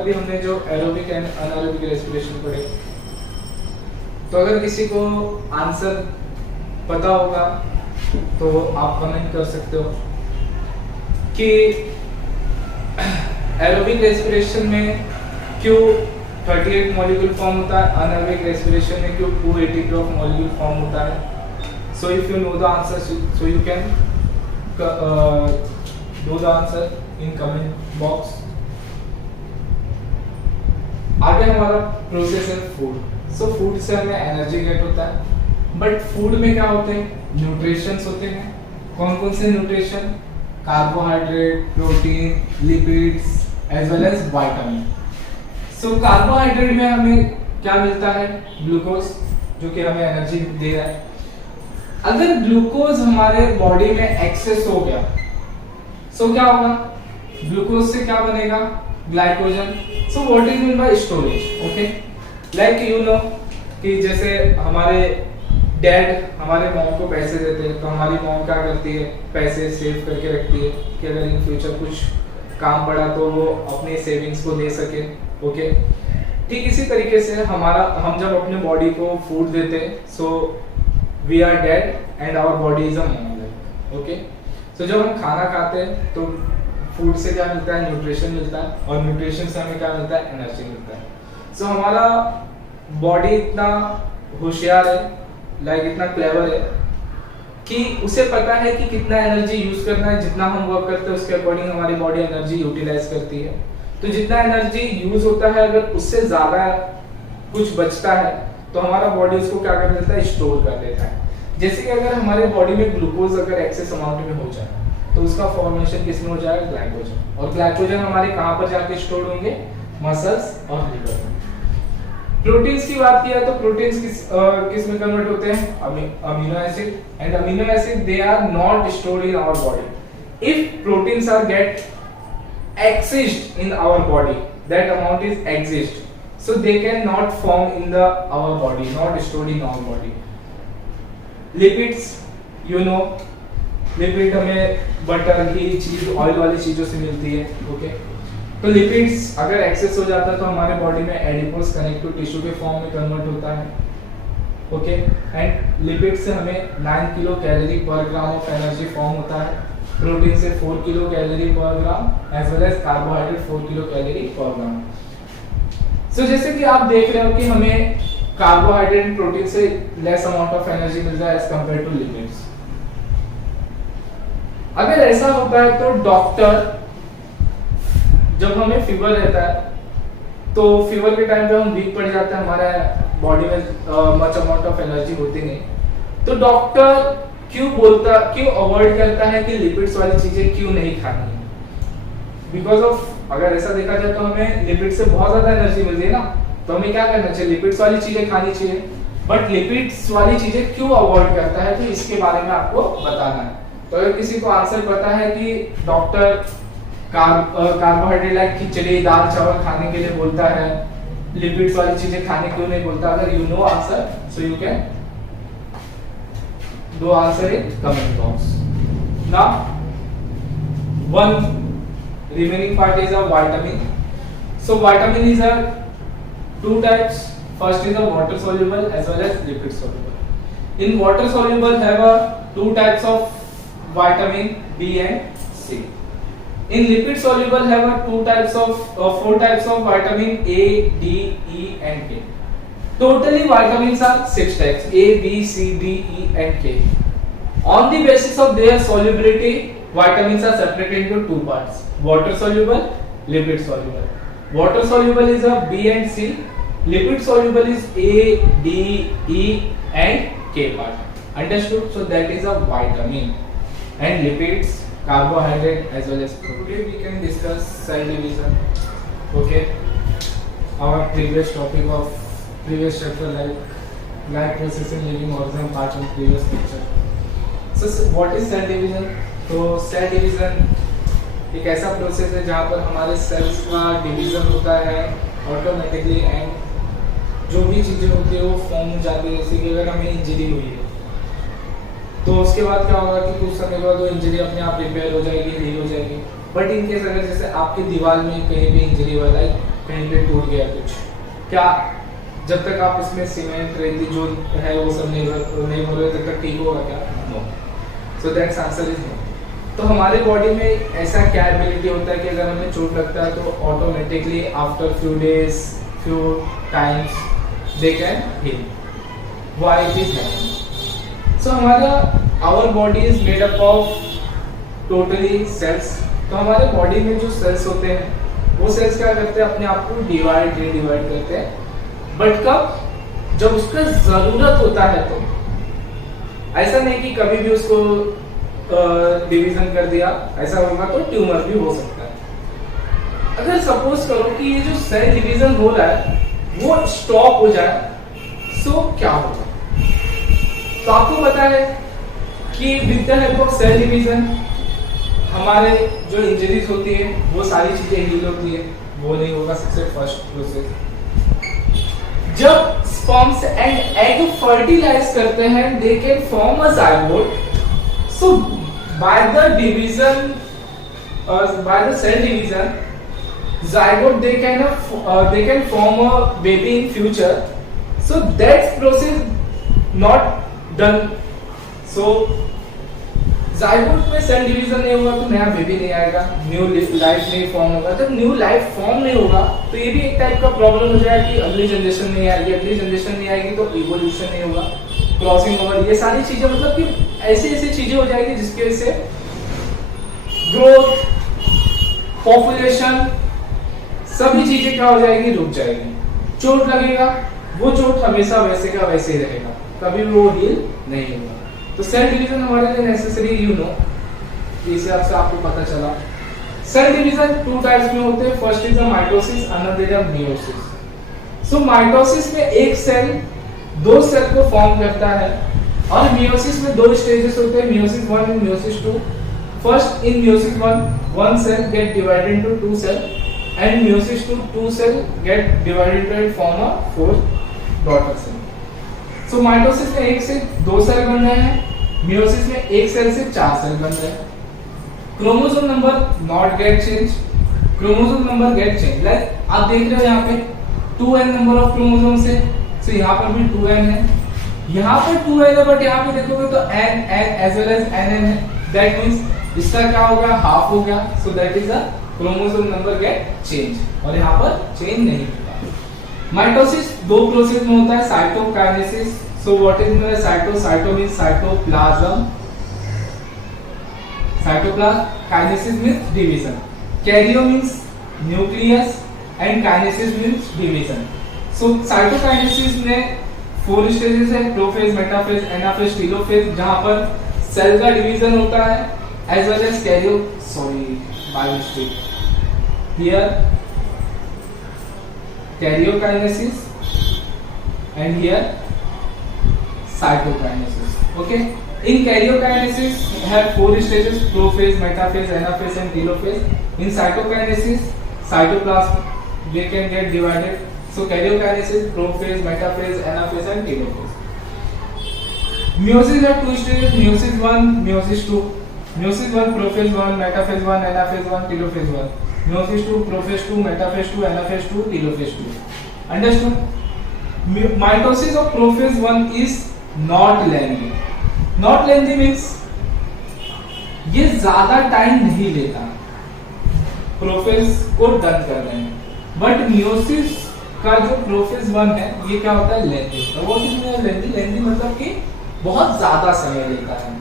अभी हमने जो एरोबिक एंड अनएरोबिक रेस्पिरेशन पढ़े, तो अगर किसी को आंसर पता होगा तो आप कमेंट कर सकते हो कि एरोबिक रेस्पिरेशन में क्यों 38 मॉलिक्यूल फॉर्म होता है, अनएरोबिक रेस्पिरेशन में क्यों 280 मॉलिक्यूल फॉर्म होता है। So if you know the answer, so you can do the answer in comment box. आगे हमारा प्रोसेस है फूड। सो फूड से हमें एनर्जी गेट होता है, बट फूड में क्या होते हैं, न्यूट्रिशंस होते हैं। कौन कौन से nutrition, carbohydrate, protein, lipids as well as vitamin. So carbohydrate में हमें क्या मिलता है, ग्लूकोज, जो कि हमें एनर्जी दे रहा है। अगर ग्लूकोज हमारे बॉडी में एक्सेस हो गया, सो क्या होगा, ग्लूकोज से क्या बनेगा, glycogen. So what is mean by storage, okay. Like you know कि जैसे हमारे डैड हमारे मॉम को पैसे देते हैं, तो हमारी मॉम क्या करती है, पैसे सेव करके रखती है कि अगर इन फ्यूचर कुछ काम पड़ा तो वो अपने सेविंग्स को दे सके, ओके। ठीक इसी तरीके से हम जब अपने बॉडी को फूड देते हैं, so we are dead and our body is a mom, like, okay. So जब हम खाना खाते हैं तो फूड से क्या मिलता है, न्यूट्रिशन मिलता है, और न्यूट्रिशन से हमें क्या मिलता है, एनर्जी मिलता है। सो हमारा बॉडी इतना होशियार है, लाइक इतना क्लेवर है कि उसे पता है कि कितना एनर्जी यूज करना है। जितना हम वर्क करते हैं उसके अकॉर्डिंग हमारी बॉडी एनर्जी यूटिलाइज करती है। तो जितना एनर्जी यूज होता है, अगर उससे ज्यादा कुछ बचता है तो हमारा बॉडी उसको क्या कर देता है, स्टोर कर देता है। जैसे कि अगर हमारे बॉडी में ग्लूकोज अगर एक्सेस अमाउंट में हो जाए तो उसका फॉर्मेशन किसमें हो जाएगा, ग्लाइकोजन। और ग्लाइकोजन हमारे कहां पर जाके स्टोर होंगे, मसल्स और लिवर में। प्रोटीन्स की बात किया तो प्रोटीन्स किस में कन्वर्ट होते हैं, amino acid, and amino acid they are not stored in our body. If proteins are get exist in our body, that amount is exist, so they can not form in our body, not stored in our body. Lipids, you know, lipid हमें butter, घी, चीज, oil वाली चीजों से मिलती है, okay. तो lipids अगर access हो जाता है तो हमारे बॉडी में एडिपोज कनेक्टिव टिश्यू के फॉर्म में कन्वर्ट होता है, ओके। एंड लिपिड से हमें 9 kilo calorie per gram of energy form होता है। प्रोटीन से 4 kilo calorie per gram, as well as carbohydrate 4 kilo calorie per gram. सो जैसे कि आप देख रहे हो कि हमें कार्बोहाइड्रेट एंड प्रोटीन से लेस अमाउंट ऑफ एनर्जी मिल रहा है एज कंपेयर टू लिपिड्स। अगर ऐसा होता है तो डॉक्टर, जब हमें फीवर रहता है तो फीवर के टाइम पे हम वीक पड़ जाते हैं, हमारे बॉडी में मच अमाउंट ऑफ एनर्जी होती नहीं, तो डॉक्टर क्यों अवॉइड करता है कि लिपिड्स वाली चीजें क्यों नहीं खानी है? बिकॉज ऑफ, अगर ऐसा देखा जाए तो हमें लिपिड से बहुत ज्यादा एनर्जी मिलती है ना, तो हमें क्या करना चाहिए, लिपिड्स वाली चीजें खानी चाहिए। बट लिपिड्स वाली चीजें क्यों अवॉइड करता है, तो इसके बारे में आपको बताना है। तो अगर किसी को आंसर पता है कि डॉक्टर कार्बोहाइड्रेट लाइक खिचड़ी, दाल, चावल खाने के लिए बोलता है, लिपिड्स वाली चीजें खाने क्यों नहीं बोलता, अगर you know answer, so you can do answer in comment box. Now one remaining part is a vitamin. So vitamin is a two types. First is a water soluble as well as lipid soluble. In water soluble have a two types of vitamin B and C. In lipid soluble have a four types of vitamin A, D, E and K. Totally vitamins are 6 types, A, B, C, D, E and K. On the basis of their solubility, vitamins are separated into two parts, water soluble, lipid soluble. Water soluble is a B and C, lipid soluble is A, D, E and K part. Understood? So that is a vitamin. And lipids, carbohydrate as well as protein. Today we can discuss cell division. Okay. Our previous topic of previous chapter, like process in living organism, part of previous lecture. So what is cell division? तो cell division एक ऐसा process है जहाँ पर हमारे sales का division होता है ऑटोमेटिकली, एंड जो भी चीजें होती है वो फॉर्म हो जाती है। जैसे कि अगर हमें इंजरी हुई है तो उसके बाद क्या होगा कि कुछ समय बाद वो इंजरी अपने आप रिपेयर हो जाएगी, हील हो जाएगी। बट इन केस अगर जैसे आपके दीवार में कहीं भी इंजरी हुआ, लाइक कहीं पे टूट गया कुछ, क्या जब तक आप उसमें सीमेंट रेती जो है वो सब नहीं हो रहे तब तक ठीक होगा क्या? No. So that's answer is no. तो हमारे बॉडी में ऐसा क्या एबिलिटी होता है कि अगर हमें चोट लगता है तो automatically after few days few times they can heal. Why it is happening? So हमारा our body is made up of totally cells. तो हमारे बॉडी में जो सेल्स होते हैं वो सेल्स क्या करते हैं, अपने आप को डिवाइड करते हैं, बट कब? जब उसका जरूरत होता है। तो ऐसा नहीं कि कभी भी उसको डिवीजन कर दिया, ऐसा होगा तो ट्यूमर भी हो सकता है। अगर सपोज करो कि ये जो सेल डिवीजन हो रहा है वो स्टॉप हो जाए, सो क्या होगा? तो आपको पता है कि with the help of cell division हमारे जो इंजरीज होती है वो सारी चीजें हील होती है। वो नहीं होगा सबसे फर्स्ट प्रोसेस। जब स्पर्म्स एंड एग फर्टिलाइज करते हैं they can form a zygote. So by the division by the cell division zygote they can form a baby in future. So that process not done. So zygote में cell division नहीं होगा तो नया baby नहीं आएगा, new life नहीं form होगा। जब न्यू लाइफ फॉर्म नहीं होगा तो ये भी एक टाइप का प्रॉब्लम हो जाएगा कि अगली जनरेशन नहीं आएगी, अगली जनरेशन नहीं आएगी तो इवोल्यूशन नहीं होगा, क्रॉसिंग ओवर, ये सारी चीजें मतलब कि ऐसी ऐसी चीजें हो जाएगी जिसकी वजह से ग्रोथ, पॉपुलेशन, सभी चीजें क्या हो जाएगी, रुक जाएगी। चोट लगेगा, वो चोट हमेशा वैसे का वैसे ही रहेगा, कभी वो हील नहीं होगा। तो सेल डिवीजन हमारे लिए नेसेसरी, यू नो, इस हिसाब से आपको पता चला। सेल डिवीजन टू टाइप्स में होते हैं, first is mitosis, another is meiosis. So mitosis में एक सेल दो सेल को फॉर्म करता है, और मियोसिस में दो स्टेजेस होते हैं, meiosis 1 and meiosis 2। First in meiosis 1 one cell get divided into two cell, and meiosis 2 cell get divided into and form a 4 daughter cell. So mitosis में एक से दो सेल बन रहे हैं, मियोसिस में एक सेल से 4 सेल बन रहे हैं। Chromosome number not get change, chromosome number get change. Like आप देख रहे हो यहाँ पे 2n नंबर ऑफ क्रोमोसोम्स है, सो यहाँ पर भी 2n है, यहाँ पर 2n है, बट यहाँ पे देखोगे तो n as well as nn है। दैट मींस इसका क्या होगा, हाफ हो गया। So that is a chromosome number get change, और यहाँ पर चेंज नहीं होगा। माइटोसिस दो प्रोसेस में होता है, cytokinesis. So what is mean cyto means cytoplasm, cytoplasm, kinesis means division, karyo means nucleus, and kinesis means division. So cytokinesis में 4 स्टेजेस है, प्रोफेज, मेटाफेज, एनाफेज, टेलोफेज, जहां पर सेल का डिवीजन होता है, as well as by mistake here karyokinesis and here cytokinesis. Okay, in karyokinesis have 4 stages, prophase, metaphase, anaphase and telophase. In cytokinesis cytoplasm they can get divided. So karyokinesis, prophase, metaphase, anaphase and telophase. Meiosis have 2 stages, meiosis 1, meiosis 2. Meiosis 1, prophase 1, metaphase 1, anaphase 1, telophase 1. Meiosis 2, prophase 2, metaphase 2, anaphase 2, telophase 2. Understood? Mitosis of prophase 1 is not lengthy. Not lengthy means ये ज्यादा time नहीं लेता prophase को done करने में, but meiosis का जो prophase 1 है ये क्या होता है, लेंथी। तो वो कितने लेंथी, लेंथी मतलब कि बहुत ज्यादा समय लेता है।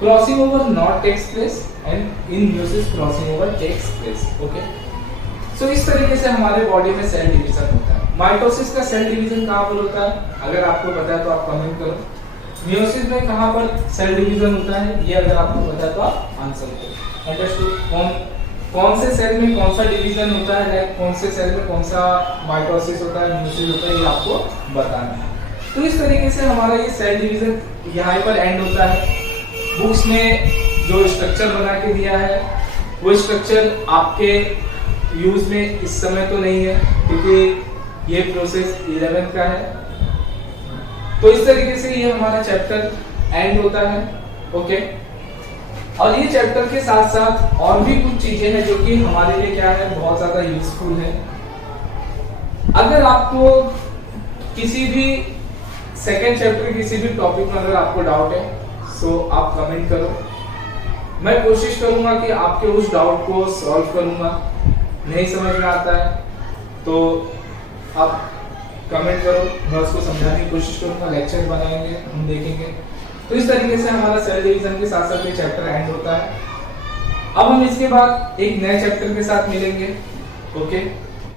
Crossing over not takes place and in meiosis crossing over takes place. Okay, so इस तरीके से हमारे बॉडी में सेल डिवीजन होता है। माइटोसिस का सेल डिवीजन कहाँ पर होता है, अगर आपको पता है तो आप कमेंट करो। मियोसिस में कहाँ पर सेल डिवीजन होता है, ये अगर आपको पता है तो आप आंसर करो। अंडरस्टूड? कौन से सेल में कौन सा डिवीजन होता है, लाइक कौन से सेल में कौन सा माइटोसिस होता है, मियोसिस होता है, ये आपको बताना है। तो इस तरीके से हमारा ये सेल डिवीजन यहाँ पर एंड होता है। बुक्स में जो स्ट्रक्चर बना के दिया है वो स्ट्रक्चर आपके यूज में इस समय तो नहीं है, क्योंकि ये प्रोसेस 11th का है। तो इस तरीके से ये हमारा चैप्टर एंड होता है। ओके, और ये चैप्टर के साथ साथ और भी कुछ चीजें हैं जो कि हमारे लिए क्या है, बहुत ज्यादा यूजफुल है। अगर आपको किसी भी सेकेंड चैप्टर किसी भी टॉपिक में अगर आपको डाउट है सो आप कमेंट करो, मैं कोशिश करूंगा कि आपके उस डाउट को सॉल्व करूंगा। नहीं समझ में आता है तो आप कमेंट करो, मैं उसको समझाने की कोशिश करूंगा, लेक्चर बनाएंगे, हम देखेंगे। तो इस तरीके से हमारा सेल डिवीजन के साथ साथ ये चैप्टर एंड होता है। अब हम इसके बाद एक नए चैप्टर के साथ मिलेंगे। ओके।